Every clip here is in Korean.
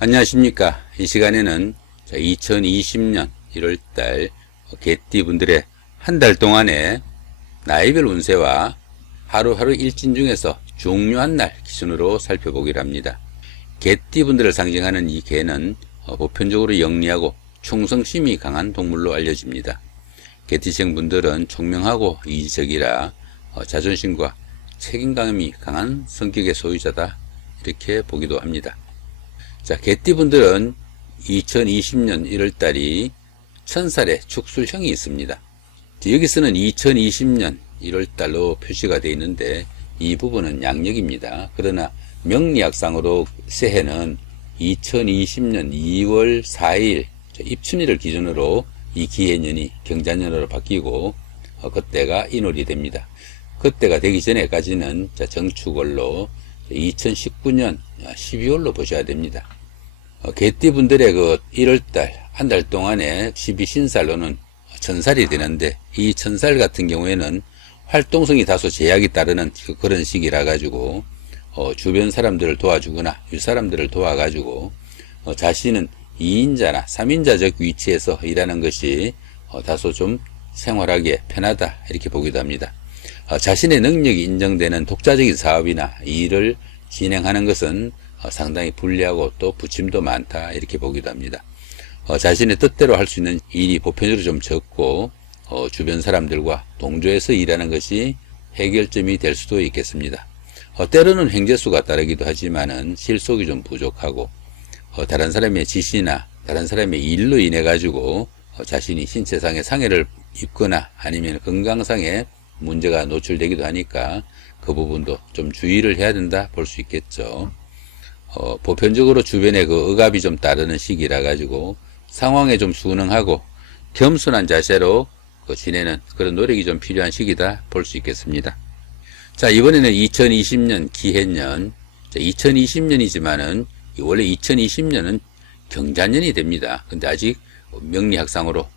안녕하십니까. 이 시간에는 2020년 1월달 개띠분들의 한 달 동안의 나이별 운세와 하루하루 일진 중에서 중요한 날 기준으로 살펴보기로 합니다. 개띠분들을 상징하는 이 개는 보편적으로 영리하고 충성심이 강한 동물로 알려집니다. 개띠생 분들은 총명하고 이지적이라 자존심과 책임감이 강한 성격의 소유자다, 이렇게 보기도 합니다. 자, 개띠분들은 2020년 1월달이 천살의 축술형이 있습니다. 여기서는 2020년 1월달로 표시가 되어 있는데 이 부분은 양력입니다. 그러나 명리학상으로 새해는 2020년 2월 4일 입춘일을 기준으로 이 기해년이 경자년으로 바뀌고 그때가 인월이 됩니다. 그때가 되기 전에까지는 정축월로 2019년 12월로 보셔야 됩니다. 개띠분들의 1월달 한 달 동안에 12신살로는 천살이 되는데, 이 천살 같은 경우에는 활동성이 다소 제약이 따르는 그런 시기라 가지고 주변 사람들을 도와주거나 윗사람들을 도와가지고 자신은 2인자나 3인자적 위치에서 일하는 것이 다소 좀 생활하기에 편하다, 이렇게 보기도 합니다. 자신의 능력이 인정되는 독자적인 사업이나 일을 진행하는 것은 상당히 불리하고 또 부침도 많다, 이렇게 보기도 합니다. 자신의 뜻대로 할 수 있는 일이 보편적으로 좀 적고 주변 사람들과 동조해서 일하는 것이 해결점이 될 수도 있겠습니다. 때로는 횡재수가 따르기도 하지만은 실속이 좀 부족하고 다른 사람의 지시나 다른 사람의 일로 인해 가지고 자신이 신체상의 상해를 입거나 아니면 건강상의 문제가 노출되기도 하니까 그 부분도 좀 주의를 해야 된다 볼 수 있겠죠. 보편적으로 주변에 억압이 좀 따르는 시기라 가지고 상황에 좀 순응하고 겸손한 자세로 지내는 그런 노력이 좀 필요한 시기다 볼 수 있겠습니다. 자, 이번에는 2020년 기해년. 2020년이지만은 원래 2020년은 경자년이 됩니다. 근데 아직 명리학상으로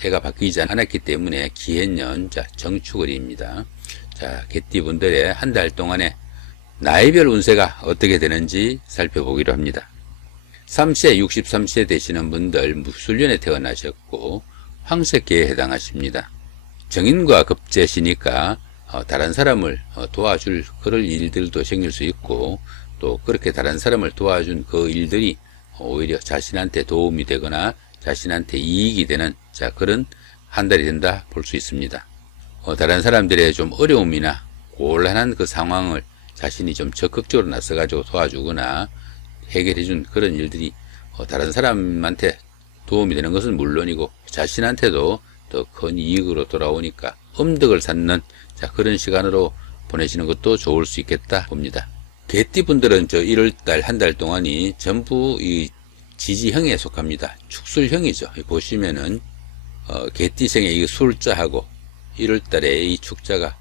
해가 바뀌지 않았기 때문에 기해년, 정축월입니다. 자, 개띠분들의 한 달 동안의 나이별 운세가 어떻게 되는지 살펴보기로 합니다. 3세, 63세 되시는 분들 무술년에 태어나셨고 황색계에 해당하십니다. 정인과 급제시니까 다른 사람을 도와줄 그럴 일들도 생길 수 있고, 또 그렇게 다른 사람을 도와준 그 일들이 오히려 자신한테 도움이 되거나 자신한테 이익이 되는 그런 한 달이 된다 볼 수 있습니다. 다른 사람들의 좀 어려움이나 곤란한 그 상황을 자신이 좀 적극적으로 나서가지고 도와주거나 해결해준 그런 일들이 다른 사람한테 도움이 되는 것은 물론이고 자신한테도 더 큰 이익으로 돌아오니까 엄덕을 쌓는 그런 시간으로 보내시는 것도 좋을 수 있겠다 봅니다. 개띠분들은 1월달 한 달 동안이 전부 이 지지형에 속합니다. 축술형이죠. 보시면은 개띠생의 이 술자하고 1월달에 이 축자가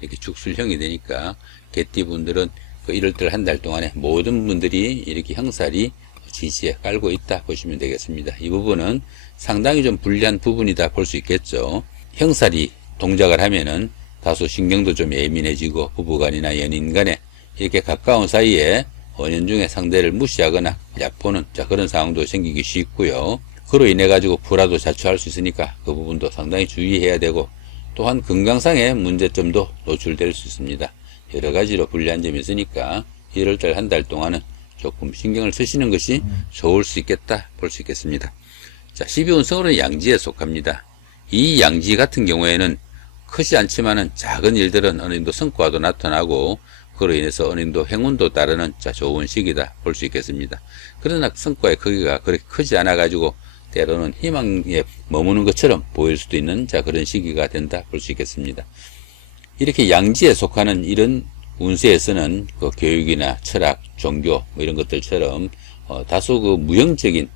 이렇게 축술형이 되니까 개띠분들은 1월달 한 달 동안에 모든 분들이 이렇게 형살이 지지에 깔고 있다 보시면 되겠습니다. 이 부분은 상당히 좀 불리한 부분이다 볼 수 있겠죠. 형살이 동작을 하면은 다소 신경도 좀 예민해지고 부부간이나 연인간에 이렇게 가까운 사이에 은연중에 상대를 무시하거나 얕보는 그런 상황도 생기기 쉽고요. 그로 인해 가지고 불화도 자초할 수 있으니까 그 부분도 상당히 주의해야 되고, 또한 건강상의 문제점도 노출될 수 있습니다. 여러 가지로 불리한 점이 있으니까 1월달 한 달 동안은 조금 신경을 쓰시는 것이 좋을 수 있겠다 볼 수 있겠습니다. 자, 12운성으로는 양지에 속합니다. 이 양지 같은 경우에는 크지 않지만은 작은 일들은 어느 정도 성과도 나타나고 그로 인해서 어느 정도 행운도 따르는 좋은 시기다 볼 수 있겠습니다. 그러나 성과의 크기가 그렇게 크지 않아 가지고 때로는 희망에 머무는 것처럼 보일 수도 있는 그런 시기가 된다 볼 수 있겠습니다. 이렇게 양지에 속하는 이런 운세에서는 교육이나 철학, 종교 이런 것들처럼 다소 무형적인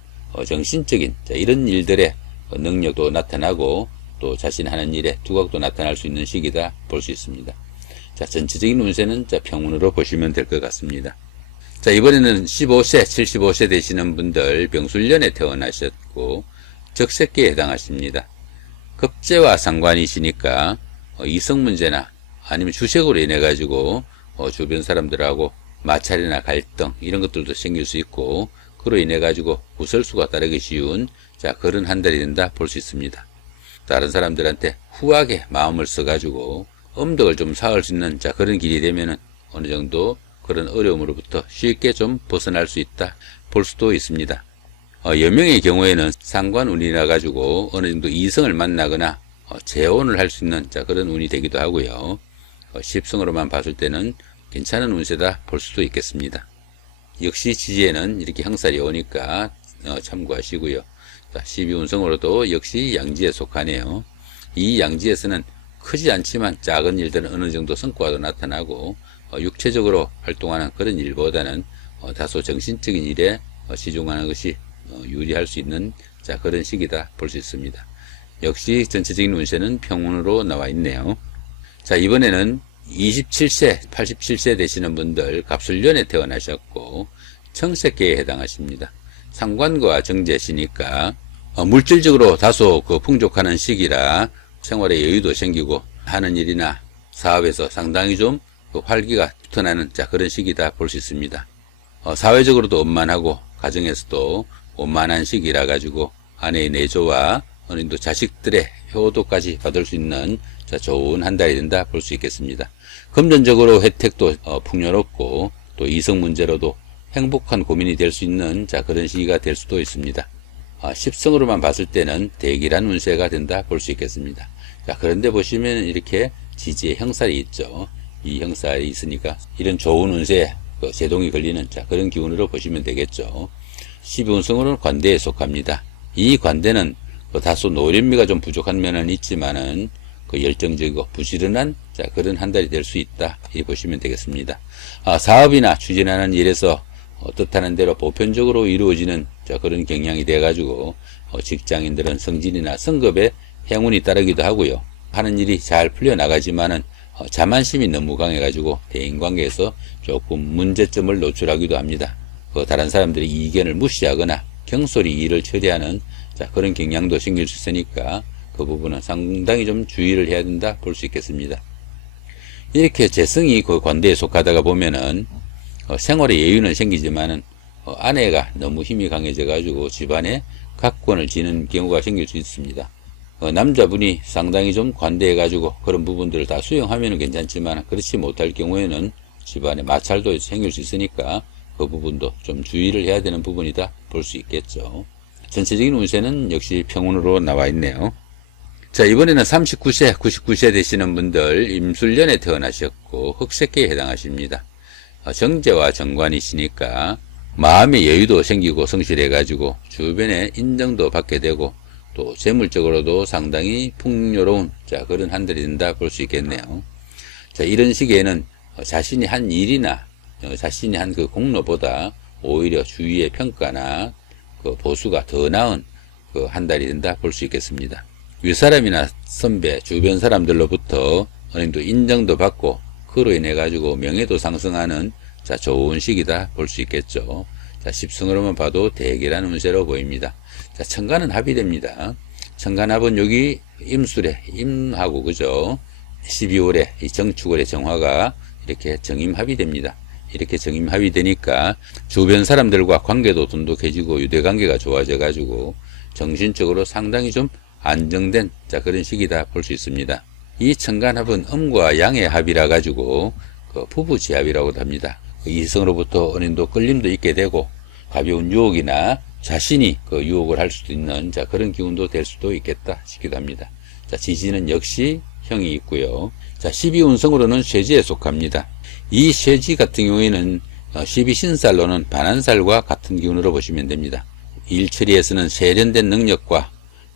정신적인 이런 일들의 능력도 나타나고 또 자신 하는 일에 두각도 나타날 수 있는 시기다 볼 수 있습니다. 전체적인 운세는 평운으로 보시면 될 것 같습니다. 이번에는 15세, 75세 되시는 분들 병술년에 태어나셨고 적색계에 해당하십니다. 급제와 상관이시니까 이성 문제나 아니면 주색으로 인해 가지고 주변 사람들하고 마찰이나 갈등 이런 것들도 생길 수 있고, 그로 인해 가지고 구설수가 따르기 쉬운 그런 한 달이 된다 볼 수 있습니다. 다른 사람들한테 후하게 마음을 써가지고 엄덕을 좀 쌓을 수 있는 그런 길이 되면은 어느 정도 그런 어려움으로부터 쉽게 좀 벗어날 수 있다 볼 수도 있습니다. 여명의 경우에는 상관운이라 가지고 어느 정도 이성을 만나거나 재혼을 할 수 있는 그런 운이 되기도 하고요. 십성으로만 봤을 때는 괜찮은 운세다 볼 수도 있겠습니다. 역시 지지에는 이렇게 형살이 오니까 참고하시고요. 12운성으로도 역시 양지에 속하네요. 이 양지에서는 크지 않지만 작은 일들은 어느 정도 성과도 나타나고 육체적으로 활동하는 그런 일보다는 다소 정신적인 일에 치중하는 것이 유리할 수 있는 그런 시기다 볼 수 있습니다. 역시 전체적인 운세는 평운으로 나와 있네요. 이번에는 27세, 87세 되시는 분들 갑술년에 태어나셨고 청색계에 해당하십니다. 상관과 정제시니까 물질적으로 다소 풍족하는 시기라 생활에 여유도 생기고 하는 일이나 사업에서 상당히 좀 활기가 붙어나는 그런 시기다 볼 수 있습니다. 사회적으로도 원만하고 가정에서도 원만한 시기라 가지고 아내의 내조와 어느 정도 자식들의 효도까지 받을 수 있는 좋은 한 달이 된다 볼 수 있겠습니다. 금전적으로 혜택도 풍요롭고 또 이성 문제로도 행복한 고민이 될 수 있는 그런 시기가 될 수도 있습니다. 십성으로만 봤을 때는 대길한 운세가 된다 볼 수 있겠습니다. 그런데 보시면 이렇게 지지의 형살이 있죠. 이 형살이 있으니까 이런 좋은 운세에 제동이 걸리는 그런 기운으로 보시면 되겠죠. 12운성으로는 관대에 속합니다. 이 관대는 다소 노련미가 좀 부족한 면은 있지만은 열정적이고 부지런한 그런 한 달이 될 수 있다 이 보시면 되겠습니다. 사업이나 추진하는 일에서 뜻하는 대로 보편적으로 이루어지는 그런 경향이 돼 가지고 직장인들은 성진이나 성급에 행운이 따르기도 하고요. 하는 일이 잘 풀려나가지만은 자만심이 너무 강해 가지고 대인관계에서 조금 문제점을 노출하기도 합니다. 다른 사람들이 이견을 무시하거나 경솔히 일을 처리하는 그런 경향도 생길 수 있으니까 그 부분은 상당히 좀 주의를 해야 된다 볼 수 있겠습니다. 이렇게 재성이 관대에 속하다가 보면은 생활에 여유는 생기지만은 아내가 너무 힘이 강해져 가지고 집안에 각권을 지는 경우가 생길 수 있습니다. 남자분이 상당히 좀 관대해 가지고 그런 부분들을 다 수용하면 괜찮지만 그렇지 못할 경우에는 집안에 마찰도 생길 수 있으니까 그 부분도 좀 주의를 해야 되는 부분이다 볼 수 있겠죠. 전체적인 운세는 역시 평운으로 나와 있네요. 이번에는 39세, 99세 되시는 분들 임술년에 태어나셨고 흑색계에 해당하십니다. 정제와 정관이시니까 마음의 여유도 생기고 성실해 가지고 주변에 인정도 받게 되고 또 재물적으로도 상당히 풍요로운 그런 한 달이 된다 볼 수 있겠네요. 이런 시기에는 자신이 한 일이나 자신이 한 그 공로보다 오히려 주위의 평가나 보수가 더 나은 한 달이 된다 볼 수 있겠습니다. 윗사람이나 선배, 주변 사람들로부터 어느 정도 인정도 받고 그로 인해 가지고 명예도 상승하는 좋은 시기다 볼 수 있겠죠. 십성으로만 봐도 대길한 운세로 보입니다. 천간은 합이 됩니다. 천간합은 여기 임술에 임하고 그죠. 12월에 이 정축월의 정화가 이렇게 정임합이 됩니다. 이렇게 정임합이 되니까 주변 사람들과 관계도 돈독해지고 유대관계가 좋아져 가지고 정신적으로 상당히 좀 안정된 그런 시기다 볼 수 있습니다. 이 천간합은 음과 양의 합이라 가지고 부부지합이라고도 합니다. 이성으로부터 어느 정도 끌림도 있게 되고 가벼운 유혹이나 자신이 유혹을 할 수도 있는 그런 기운도 될 수도 있겠다 싶기도 합니다. 지지는 역시 형이 있고요. 12운성으로는 쇠지에 속합니다. 이 쇠지 같은 경우에는 12신살로는 반한살과 같은 기운으로 보시면 됩니다. 일 처리에서는 세련된 능력과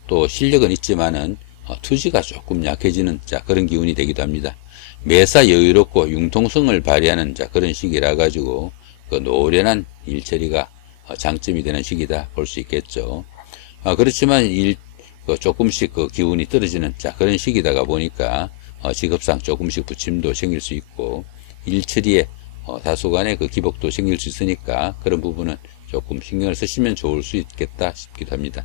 또 실력은 있지만은 투지가 조금 약해지는 그런 기운이 되기도 합니다. 매사 여유롭고 융통성을 발휘하는 그런 시기라 가지고 노련한 일 처리가 장점이 되는 시기다 볼 수 있겠죠. 그렇지만 조금씩 기운이 떨어지는 그런 시기다가 보니까 직업상 조금씩 부침도 생길 수 있고 일 처리에 다소간의 기복도 생길 수 있으니까 그런 부분은 조금 신경을 쓰시면 좋을 수 있겠다 싶기도 합니다.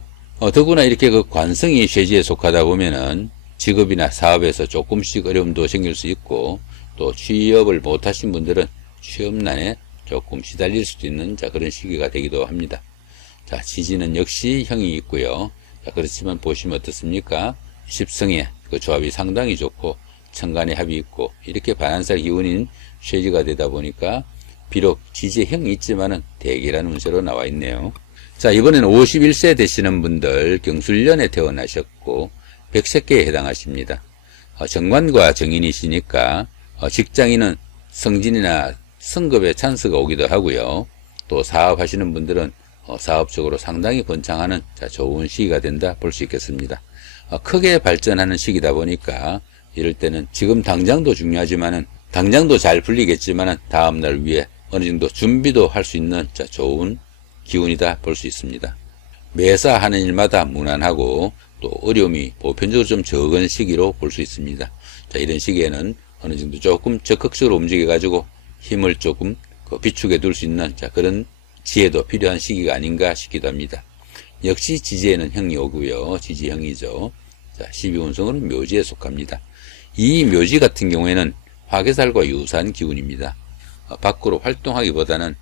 더구나 이렇게 관성이 쇠지에 속하다 보면은 직업이나 사업에서 조금씩 어려움도 생길 수 있고 또 취업을 못하신 분들은 취업난에 조금 시달릴 수도 있는 그런 시기가 되기도 합니다. 자, 지지는 역시 형이 있고요. 자, 그렇지만 보시면 어떻습니까? 십성의 그 조합이 상당히 좋고 천간의 합이 있고 이렇게 반한살 기운인 쇠지가 되다 보니까 비록 지지의 형이 있지만은 대기라는 운세로 나와 있네요. 자, 이번에는 51세 되시는 분들 경술년에 태어나셨고 백색계에 해당하십니다. 정관과 정인이시니까 직장인은 승진이나 승급의 찬스가 오기도 하고요. 또 사업하시는 분들은 사업적으로 상당히 번창하는 좋은 시기가 된다 볼 수 있겠습니다. 크게 발전하는 시기다 보니까 이럴 때는 지금 당장도 중요하지만은 당장도 잘 풀리겠지만은 다음날 위해 어느 정도 준비도 할 수 있는 좋은 기운이다 볼 수 있습니다. 매사 하는 일마다 무난하고 또 어려움이 보편적으로 좀 적은 시기로 볼 수 있습니다. 자, 이런 시기에는 어느 정도 조금 적극적으로 움직여 가지고 힘을 조금 비축해 둘 수 있는 그런 지혜도 필요한 시기가 아닌가 싶기도 합니다. 역시 지지에는 형이 오고요. 지지형이죠. 자, 12운성은 묘지에 속합니다. 이 묘지 같은 경우에는 화개살과 유사한 기운입니다. 밖으로 활동하기보다는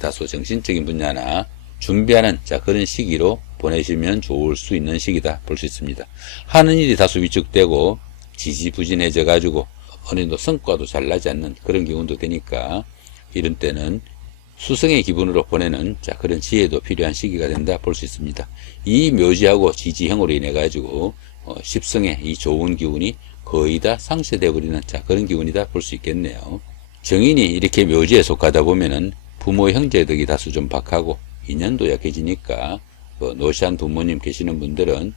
다소 정신적인 분야나 준비하는 그런 시기로 보내시면 좋을 수 있는 시기다 볼 수 있습니다. 하는 일이 다소 위축되고 지지부진해져 가지고 어느 정도 성과도 잘 나지 않는 그런 기운도 되니까 이런 때는 수성의 기분으로 보내는 그런 지혜도 필요한 시기가 된다 볼 수 있습니다. 이 묘지하고 지지형으로 인해 가지고 십성의 이 좋은 기운이 거의 다 상쇄되어 버리는 그런 기운이다 볼 수 있겠네요. 정인이 이렇게 묘지에 속하다 보면은 부모 형제덕이 다소 좀 박하고 인연도 약해지니까 노시한 부모님 계시는 분들은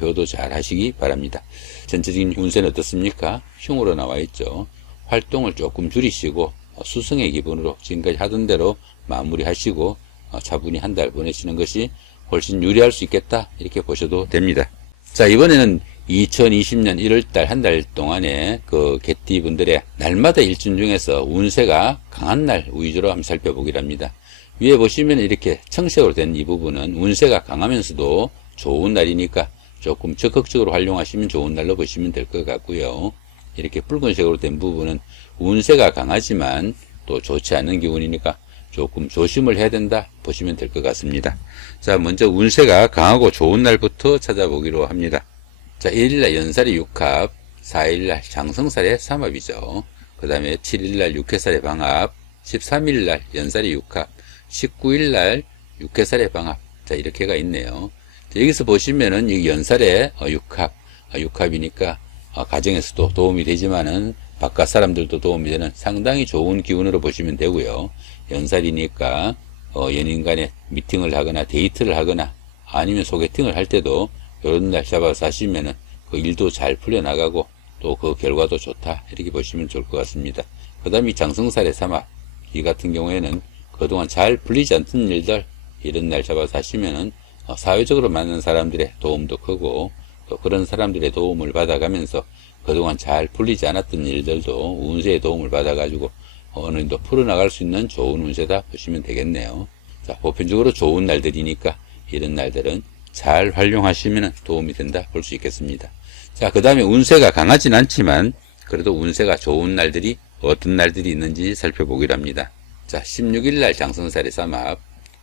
효도 잘 하시기 바랍니다. 전체적인 운세는 어떻습니까? 흉으로 나와 있죠. 활동을 조금 줄이시고 수성의 기분으로 지금까지 하던 대로 마무리하시고 차분히 한 달 보내시는 것이 훨씬 유리할 수 있겠다 이렇게 보셔도 됩니다. 자, 이번에는 2020년 1월달 한 달 동안에 그 개띠분들의 날마다 일준 중에서 운세가 강한 날 위주로 한번 살펴보기로 합니다. 위에 보시면 이렇게 청색으로 된 이 부분은 운세가 강하면서도 좋은 날이니까 조금 적극적으로 활용하시면 좋은 날로 보시면 될 것 같고요. 이렇게 붉은색으로 된 부분은 운세가 강하지만 또 좋지 않은 기운이니까 조금 조심을 해야 된다 보시면 될 것 같습니다. 자, 먼저 운세가 강하고 좋은 날부터 찾아보기로 합니다. 자, 1일날 연살의 육합, 4일날 장성살의 삼합이죠. 그 다음에 7일날 육해살의 방합, 13일날 연살의 육합, 19일날 육해살의 방합. 자, 이렇게가 있네요. 자, 여기서 보시면은 이 연살의 육합이니까 가정에서도 도움이 되지만은 바깥 사람들도 도움이 되는 상당히 좋은 기운으로 보시면 되고요. 연살이니까 연인 간에 미팅을 하거나 데이트를 하거나 아니면 소개팅을 할 때도 이런 날 잡아서 하시면은 그 일도 잘 풀려나가고 또 그 결과도 좋다 이렇게 보시면 좋을 것 같습니다. 그 다음에 장성살의 삼합, 이 같은 경우에는 그동안 잘 풀리지 않던 일들 이런 날 잡아서 하시면은 사회적으로 만난 사람들의 도움도 크고 또 그런 사람들의 도움을 받아가면서 그동안 잘 풀리지 않았던 일들도 운세의 도움을 받아가지고 어느 정도 풀어나갈 수 있는 좋은 운세다 보시면 되겠네요. 자, 보편적으로 좋은 날들이니까 이런 날들은 잘 활용하시면 도움이 된다 볼 수 있겠습니다. 자, 그 다음에 운세가 강하진 않지만 그래도 운세가 좋은 날들이 어떤 날들이 있는지 살펴보기로 합니다. 자, 16일날 장성살의 삼합,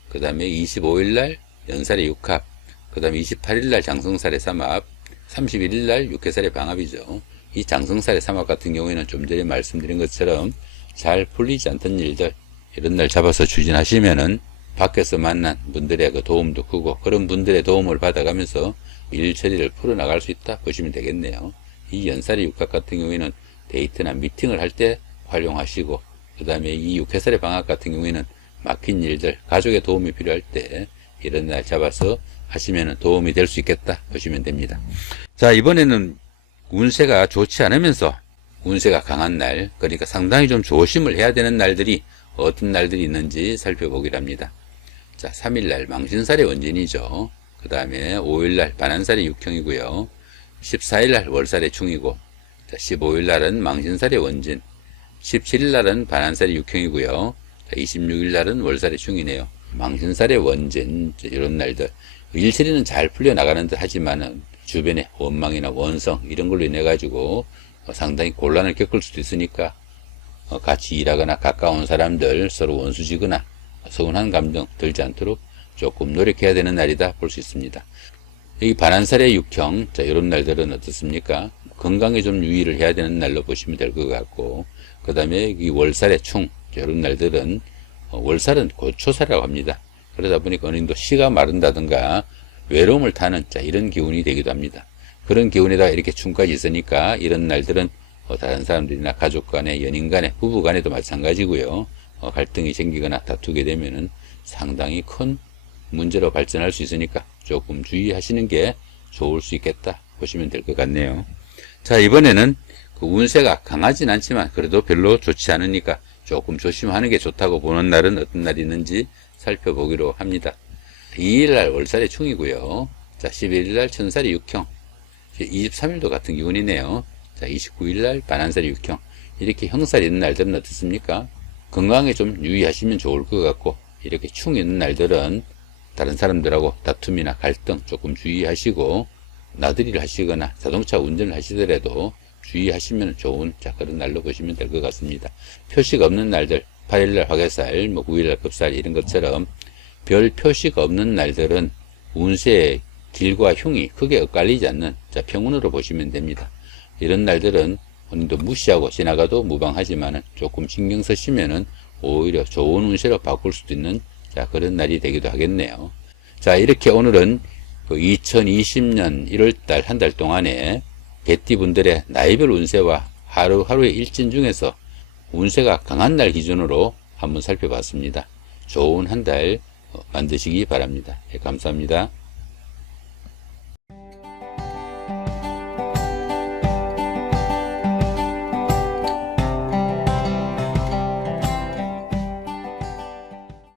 그 다음에 25일날 연살의 육합, 그 다음에 28일날 장성살의 삼합, 31일날 육해살의 방합이죠. 이 장성살의 삼합 같은 경우에는 좀 전에 말씀드린 것처럼 잘 풀리지 않던 일들 이런 날 잡아서 추진하시면은 밖에서 만난 분들의 그 도움도 크고 그런 분들의 도움을 받아가면서 일 처리를 풀어나갈 수 있다 보시면 되겠네요. 이 연살의 육합 같은 경우에는 데이트나 미팅을 할 때 활용하시고 그 다음에 이 육해살의 방학 같은 경우에는 막힌 일들 가족의 도움이 필요할 때 이런 날 잡아서 하시면 도움이 될 수 있겠다 보시면 됩니다. 자, 이번에는 운세가 좋지 않으면서 운세가 강한 날, 그러니까 상당히 좀 조심을 해야 되는 날들이 어떤 날들이 있는지 살펴보기로 합니다. 자, 3일날 망신살의 원진이죠. 그 다음에 5일날 반한살의 육형이고요. 14일날 월살의 충이고, 자, 15일날은 망신살의 원진, 17일날은 반한살의 육형이고요. 26일날은 월살의 충이네요. 망신살의 원진, 이런 날들. 일처리는 잘 풀려나가는 듯 하지만은 주변에 원망이나 원성 이런 걸로 인해 가지고 상당히 곤란을 겪을 수도 있으니까 같이 일하거나 가까운 사람들 서로 원수지거나 서운한 감정 들지 않도록 조금 노력해야 되는 날이다 볼 수 있습니다. 여기 반환살의 육형, 자, 이런 날들은 어떻습니까? 건강에 좀 유의를 해야 되는 날로 보시면 될 것 같고, 그 다음에 이 월살의 충, 이런 날들은, 월살은 고초살이라고 합니다. 그러다 보니까 어느 정도 시가 마른다든가, 외로움을 타는, 자, 이런 기운이 되기도 합니다. 그런 기운에다가 이렇게 충까지 있으니까, 이런 날들은, 다른 사람들이나 가족 간에, 연인 간에, 부부 간에도 마찬가지고요. 갈등이 생기거나 다투게 되면은 상당히 큰 문제로 발전할 수 있으니까 조금 주의하시는 게 좋을 수 있겠다 보시면 될 것 같네요. 자, 이번에는 그 운세가 강하진 않지만 그래도 별로 좋지 않으니까 조금 조심하는 게 좋다고 보는 날은 어떤 날이 있는지 살펴보기로 합니다. 2일날 월살의 충이고요. 자, 11일날 천살의 육형, 23일도 같은 기운이네요. 자, 29일날 반환살의 육형, 이렇게 형살이 있는 날들은 어떻습니까? 건강에 좀 유의하시면 좋을 것 같고, 이렇게 충이 있는 날들은 다른 사람들하고 다툼이나 갈등 조금 주의하시고, 나들이를 하시거나 자동차 운전을 하시더라도 주의하시면 좋은, 자, 그런 날로 보시면 될 것 같습니다. 표시가 없는 날들, 8일날 화개살, 9일날 급살 이런 것처럼 별 표시가 없는 날들은 운세의 길과 흉이 크게 엇갈리지 않는, 자, 평운으로 보시면 됩니다. 이런 날들은 어느 정도 무시하고 지나가도 무방하지만은 조금 신경 쓰시면은 오히려 좋은 운세로 바꿀 수도 있는, 자, 그런 날이 되기도 하겠네요. 자, 이렇게 오늘은 그 2020년 1월달 한 달 동안에 개띠분들의 나이별 운세와 하루하루의 일진 중에서 운세가 강한 날 기준으로 한번 살펴봤습니다. 좋은 한 달 만드시기 바랍니다. 예, 감사합니다.